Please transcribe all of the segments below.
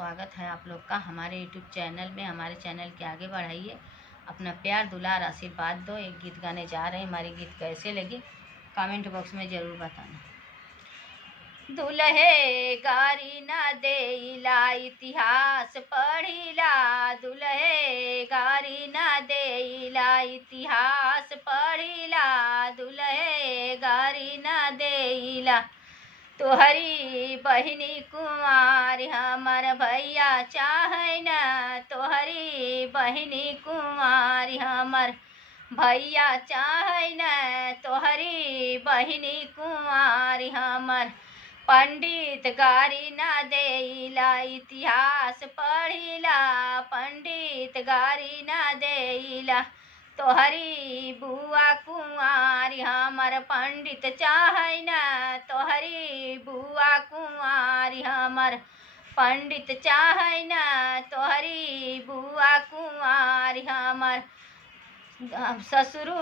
स्वागत है आप लोग का हमारे यूट्यूब चैनल में। हमारे चैनल के आगे बढ़ाइए, अपना प्यार दुलार आशीर्वाद दो। एक गीत गाने जा रहे हैं, हमारे गीत कैसे लगे कमेंट बॉक्स में ज़रूर बताना। दुल्हे गारी ना देला इतिहास पढ़िला, दुल्हे गारी ना देला इतिहास पढ़िला, दुल्हे गारी ना देला। तोहरी बहिनी कुंवारी हमर भैया चाहे न, तोहरी बहिनी कुंवारी हमर भैया चाहे न, तोहरी बहिनी कुंवारी हमर। पंडित गारी ना देला इतिहास पढ़िला, पंडित गारी ना देला। तोहरी बुआ कुंवारी हमर पंडित चाहे न, तोहरी बुआ कुंवारी हमर पंडित चाहे न, तोहरी बुआ कुंवारी हमर। ससुरु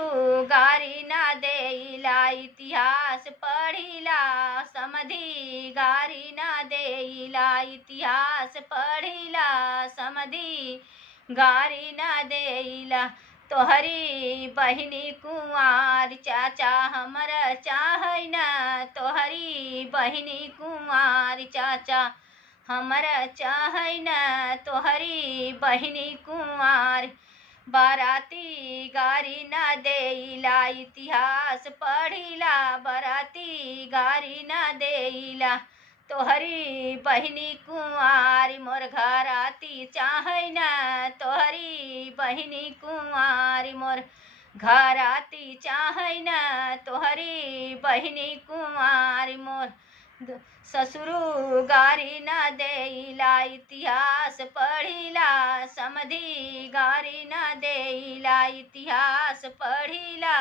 गारी ना देला इतिहास पढ़िला, समधी गारी ना देला इतिहास पढ़िला, समधी गारी ना देला। तोहरी बहिनी कुंवारी चाचा हमर चाहे न, तोहरी बहिनी कुंवारी चाचा हमर चाहे न, तोहरी बहिनी कुंवारी। बाराती गारी ना देला इतिहास पढ़िला, बाराती गारी ना देला। तोहरी बहिनी कुंवारी मोर घराती चाहे न, तोहरी बहिनी कुंवारी मोर घराती चाहे न, तोहरी बहिनी कुंवारी मोर। ससुरु गारी ना देला इतिहास पढ़िला, समधी गारी ना देला इतिहास पढ़िला।